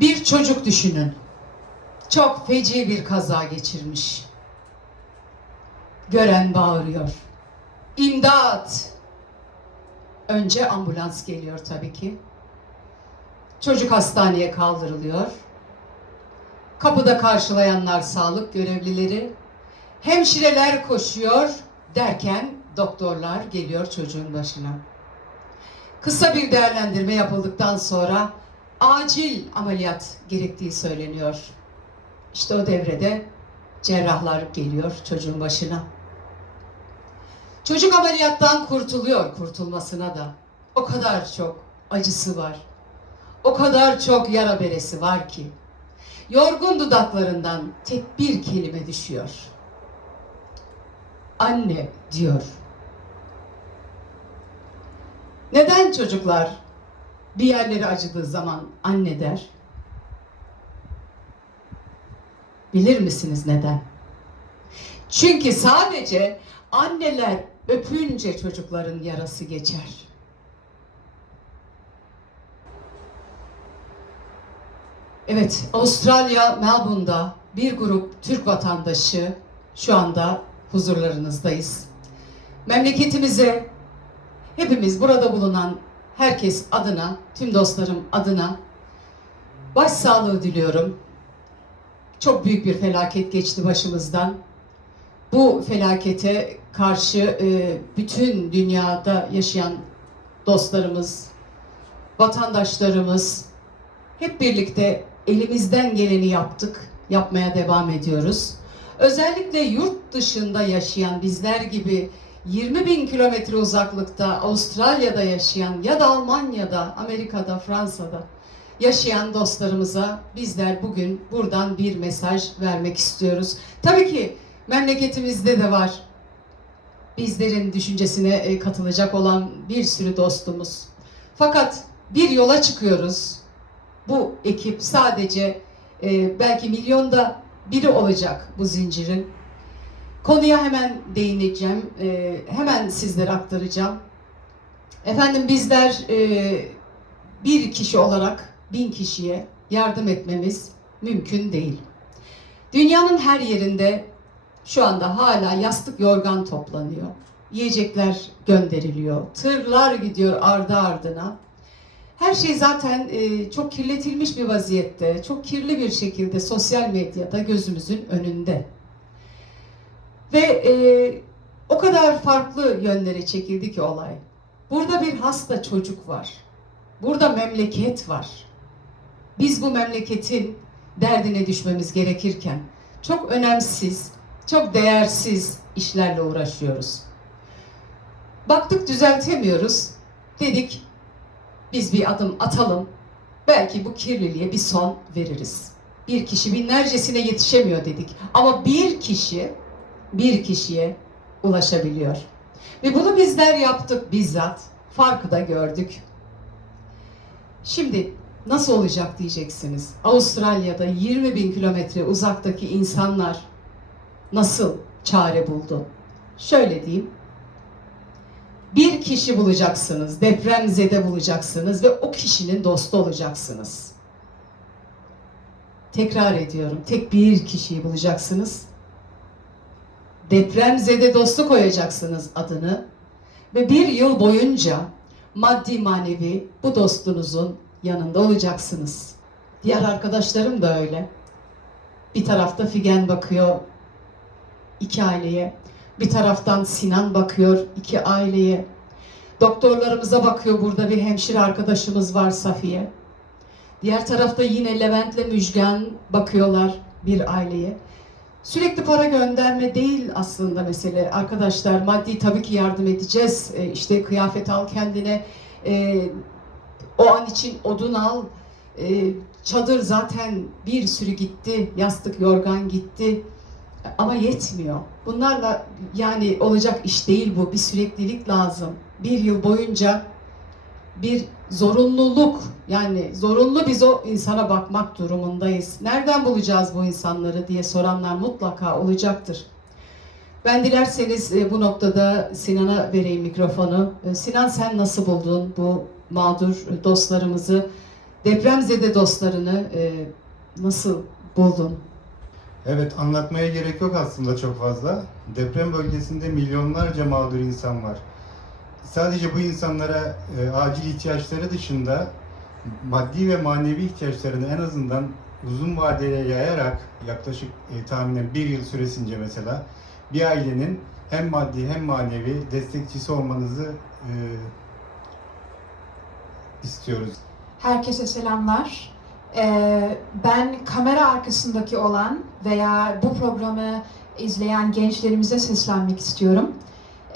Bir çocuk düşünün. Çok feci bir kaza geçirmiş. Gören bağırıyor. İmdat! Önce ambulans geliyor tabii ki. Çocuk hastaneye kaldırılıyor. Kapıda karşılayanlar sağlık görevlileri. Hemşireler koşuyor derken doktorlar geliyor çocuğun başına. Kısa bir değerlendirme yapıldıktan sonra acil ameliyat gerektiği söyleniyor. İşte o devrede cerrahlar geliyor çocuğun başına. Çocuk ameliyattan kurtuluyor kurtulmasına da. O kadar çok acısı var. O kadar çok yara beresi var ki. Yorgun dudaklarından tek bir kelime düşüyor. Anne diyor. Neden çocuklar bir yerleri acıdığı zaman anne der? Bilir misiniz neden? Çünkü sadece anneler öpünce çocukların yarası geçer. Evet, Avustralya Melbourne'da bir grup Türk vatandaşı şu anda huzurlarınızdayız. Memleketimize hepimiz burada bulunan herkes adına, tüm dostlarım adına başsağlığı diliyorum. Çok büyük bir felaket geçti başımızdan. Bu felakete karşı e, bütün dünyada yaşayan dostlarımız, vatandaşlarımız hep birlikte elimizden geleni yaptık, yapmaya devam ediyoruz. Özellikle yurt dışında yaşayan bizler gibi 20 bin kilometre uzaklıkta Avustralya'da yaşayan ya da Almanya'da, Amerika'da, Fransa'da yaşayan dostlarımıza bizler bugün buradan bir mesaj vermek istiyoruz. Tabii ki memleketimizde de var bizlerin düşüncesine e, katılacak olan bir sürü dostumuz. Fakat bir yola çıkıyoruz. Bu ekip sadece e, belki milyonda biri olacak bu zincirin. Konuya hemen değineceğim. E, hemen sizlere aktaracağım. Efendim bizler e, bir kişi olarak bin kişiye yardım etmemiz mümkün değil. Dünyanın her yerinde şu anda hala yastık yorgan toplanıyor. Yiyecekler gönderiliyor. Tırlar gidiyor ardı ardına. Her şey zaten e, çok kirletilmiş bir vaziyette, çok kirli bir şekilde sosyal medyada gözümüzün önünde. Ve e, o kadar farklı yönlere çekildi ki olay. Burada bir hasta çocuk var. Burada memleket var. Biz bu memleketin derdine düşmemiz gerekirken çok önemsiz, çok değersiz işlerle uğraşıyoruz. Baktık düzeltemiyoruz. Dedik biz bir adım atalım. Belki bu kirliliğe bir son veririz. Bir kişi binlercesine yetişemiyor dedik. Ama bir kişi bir kişiye ulaşabiliyor. Ve bunu bizler yaptık bizzat. Farkı da gördük. Şimdi nasıl olacak diyeceksiniz. Avustralya'da 20 bin kilometre uzaktaki insanlar nasıl çare buldu? Şöyle diyeyim. Bir kişi bulacaksınız, depremzede bulacaksınız ve o kişinin dostu olacaksınız. Tekrar ediyorum, tek bir kişiyi bulacaksınız. Depremzede dostu koyacaksınız adını ve bir yıl boyunca maddi manevi bu dostunuzun yanında olacaksınız. Diğer arkadaşlarım da öyle. Bir tarafta Figen bakıyor iki aileye. Bir taraftan Sinan bakıyor iki aileye. Doktorlarımıza bakıyor burada bir hemşire arkadaşımız var Safiye. Diğer tarafta yine Levent'le Müjgan bakıyorlar bir aileye. Sürekli para gönderme değil aslında mesele. Arkadaşlar maddi tabii ki yardım edeceğiz. E, işte kıyafet al kendine. E, o an için odun al. E, çadır zaten bir sürü gitti. Yastık, yorgan gitti. Ama yetmiyor. Bunlarla yani olacak iş değil bu. Bir süreklilik lazım. Bir yıl boyunca bir zorunluluk yani zorunlu biz o insana bakmak durumundayız. Nereden bulacağız bu insanları diye soranlar mutlaka olacaktır. Ben dilerseniz e, bu noktada Sinan'a vereyim mikrofonu. E, Sinan sen nasıl buldun bu mağdur dostlarımızı? depremzede dostlarını e, nasıl buldun? Evet anlatmaya gerek yok aslında çok fazla. Deprem bölgesinde milyonlarca mağdur insan var. Sadece bu insanlara e, acil ihtiyaçları dışında maddi ve manevi ihtiyaçlarını en azından uzun vadeye yayarak yaklaşık e, tahminen bir yıl süresince mesela bir ailenin hem maddi hem manevi destekçisi olmanızı e, istiyoruz. Herkese selamlar. Ee, ben kamera arkasındaki olan veya bu programı izleyen gençlerimize seslenmek istiyorum.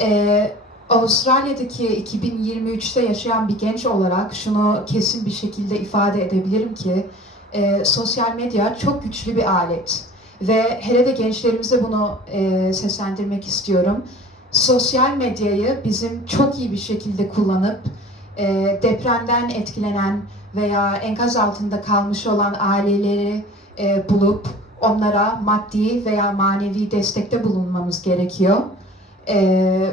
Ee, Avustralya'daki 2023'te yaşayan bir genç olarak şunu kesin bir şekilde ifade edebilirim ki e, sosyal medya çok güçlü bir alet ve hele de gençlerimize bunu e, seslendirmek istiyorum. Sosyal medyayı bizim çok iyi bir şekilde kullanıp e, depremden etkilenen veya enkaz altında kalmış olan aileleri e, bulup onlara maddi veya manevi destekte bulunmamız gerekiyor. E,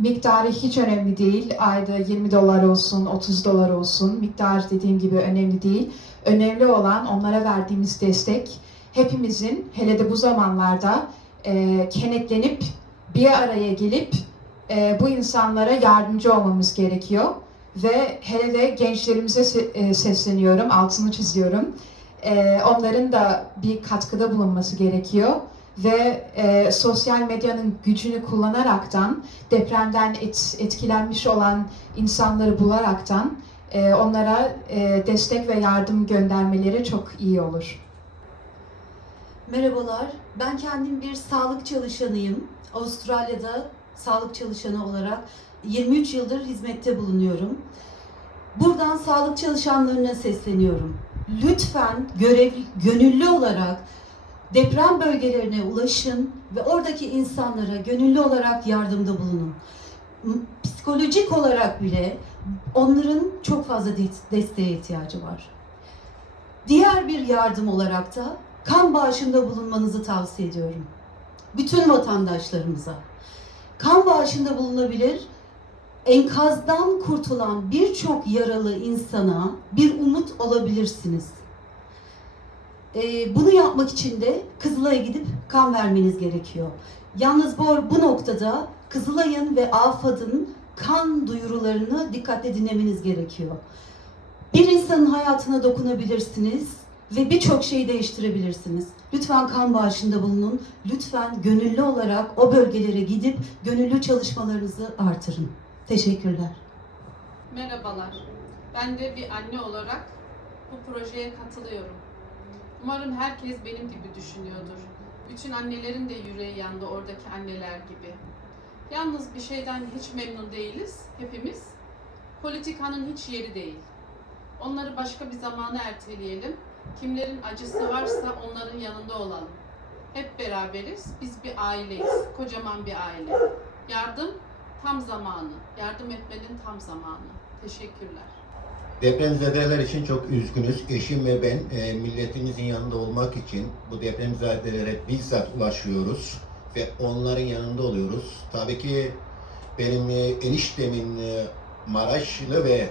miktarı hiç önemli değil. Ayda 20 dolar olsun, 30 dolar olsun. Miktar dediğim gibi önemli değil. Önemli olan onlara verdiğimiz destek. Hepimizin hele de bu zamanlarda e, kenetlenip bir araya gelip e, bu insanlara yardımcı olmamız gerekiyor. Ve hele de gençlerimize se- e, sesleniyorum, altını çiziyorum. E, onların da bir katkıda bulunması gerekiyor. Ve e, sosyal medyanın gücünü kullanaraktan, depremden et- etkilenmiş olan insanları bularaktan e, onlara e, destek ve yardım göndermeleri çok iyi olur. Merhabalar, ben kendim bir sağlık çalışanıyım. Avustralya'da sağlık çalışanı olarak 23 yıldır hizmette bulunuyorum. Buradan sağlık çalışanlarına sesleniyorum. Lütfen görev, gönüllü olarak deprem bölgelerine ulaşın ve oradaki insanlara gönüllü olarak yardımda bulunun. Psikolojik olarak bile onların çok fazla de- desteğe ihtiyacı var. Diğer bir yardım olarak da kan bağışında bulunmanızı tavsiye ediyorum. Bütün vatandaşlarımıza. Kan bağışında bulunabilir, enkazdan kurtulan birçok yaralı insana bir umut olabilirsiniz. Ee, bunu yapmak için de Kızılay'a gidip kan vermeniz gerekiyor. Yalnız bu, bu noktada Kızılay'ın ve AFAD'ın kan duyurularını dikkatle dinlemeniz gerekiyor. Bir insanın hayatına dokunabilirsiniz ve birçok şeyi değiştirebilirsiniz. Lütfen kan bağışında bulunun. Lütfen gönüllü olarak o bölgelere gidip gönüllü çalışmalarınızı artırın. Teşekkürler. Merhabalar. Ben de bir anne olarak bu projeye katılıyorum. Umarım herkes benim gibi düşünüyordur. Bütün annelerin de yüreği yandı oradaki anneler gibi. Yalnız bir şeyden hiç memnun değiliz hepimiz. Politikanın hiç yeri değil. Onları başka bir zamana erteleyelim. Kimlerin acısı varsa onların yanında olalım. Hep beraberiz. Biz bir aileyiz. Kocaman bir aile. Yardım tam zamanı. Yardım etmenin tam zamanı. Teşekkürler. Depremzedeler için çok üzgünüz. Eşim ve ben e, milletimizin yanında olmak için bu depremzedelere bizzat ulaşıyoruz ve onların yanında oluyoruz. Tabii ki benim e, eniştemin e, Maraşlı ve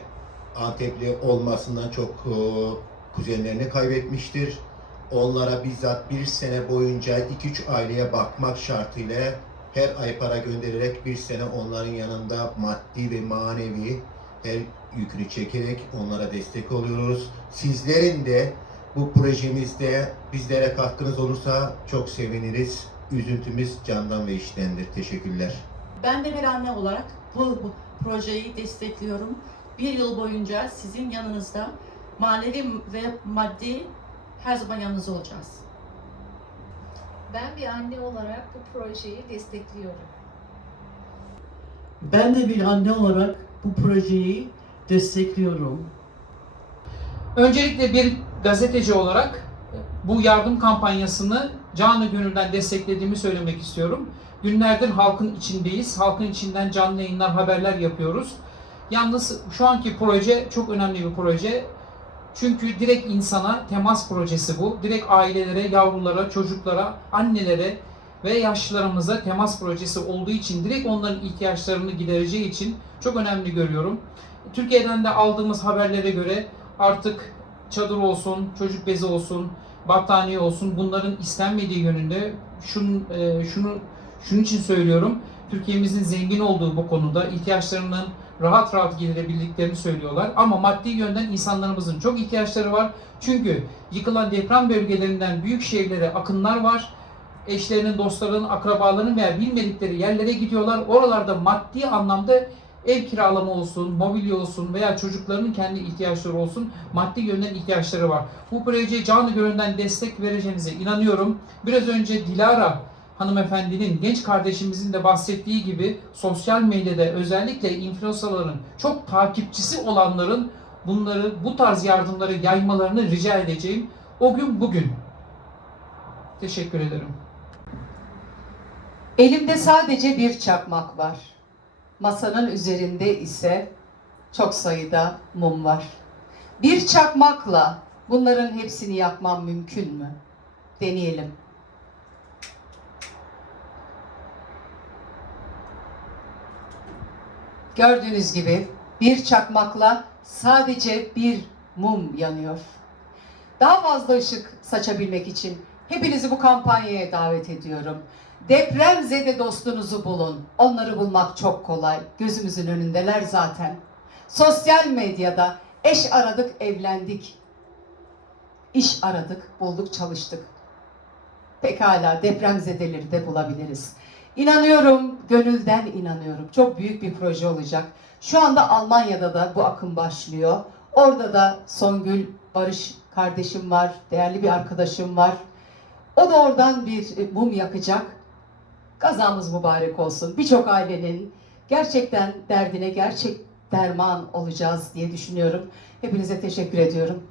Antepli olmasından çok e, kuzenlerini kaybetmiştir. Onlara bizzat bir sene boyunca 2-3 aileye bakmak şartıyla her ay para göndererek bir sene onların yanında maddi ve manevi her yükünü çekerek onlara destek oluyoruz. Sizlerin de bu projemizde bizlere katkınız olursa çok seviniriz. Üzüntümüz candan ve iştendir. Teşekkürler. Ben de bir anne olarak bu, bu projeyi destekliyorum. Bir yıl boyunca sizin yanınızda manevi ve maddi her zaman yanınızda olacağız. Ben bir anne olarak bu projeyi destekliyorum. Ben de bir anne olarak bu projeyi destekliyorum. Öncelikle bir gazeteci olarak bu yardım kampanyasını canı gönülden desteklediğimi söylemek istiyorum. Günlerdir halkın içindeyiz. Halkın içinden canlı yayınlar, haberler yapıyoruz. Yalnız şu anki proje çok önemli bir proje. Çünkü direkt insana temas projesi bu. Direkt ailelere, yavrulara, çocuklara, annelere ve yaşlılarımıza temas projesi olduğu için direkt onların ihtiyaçlarını gidereceği için çok önemli görüyorum. Türkiye'den de aldığımız haberlere göre artık çadır olsun, çocuk bezi olsun, battaniye olsun bunların istenmediği yönünde şun, e, şunu şunun için söylüyorum. Türkiye'mizin zengin olduğu bu konuda ihtiyaçlarının rahat rahat giderebildiklerini söylüyorlar. Ama maddi yönden insanlarımızın çok ihtiyaçları var. Çünkü yıkılan deprem bölgelerinden büyük şehirlere akınlar var. Eşlerinin, dostlarının, akrabalarının veya bilmedikleri yerlere gidiyorlar. Oralarda maddi anlamda ev kiralama olsun, mobilya olsun veya çocuklarının kendi ihtiyaçları olsun maddi yönden ihtiyaçları var. Bu projeye canlı gönülden destek vereceğinize inanıyorum. Biraz önce Dilara hanımefendinin, genç kardeşimizin de bahsettiği gibi sosyal medyada özellikle influencerların çok takipçisi olanların bunları, bu tarz yardımları yaymalarını rica edeceğim. O gün bugün. Teşekkür ederim. Elimde sadece bir çakmak var. Masanın üzerinde ise çok sayıda mum var. Bir çakmakla bunların hepsini yakmam mümkün mü? Deneyelim. Gördüğünüz gibi bir çakmakla sadece bir mum yanıyor. Daha fazla ışık saçabilmek için hepinizi bu kampanyaya davet ediyorum. Depremzede dostunuzu bulun. Onları bulmak çok kolay. Gözümüzün önündeler zaten. Sosyal medyada eş aradık, evlendik. İş aradık, bulduk, çalıştık. Pekala depremzedeleri de bulabiliriz. İnanıyorum, gönülden inanıyorum. Çok büyük bir proje olacak. Şu anda Almanya'da da bu akım başlıyor. Orada da Songül Barış kardeşim var, değerli bir arkadaşım var. O da oradan bir e, mum yakacak. Kazamız mübarek olsun. Birçok ailenin gerçekten derdine gerçek derman olacağız diye düşünüyorum. Hepinize teşekkür ediyorum.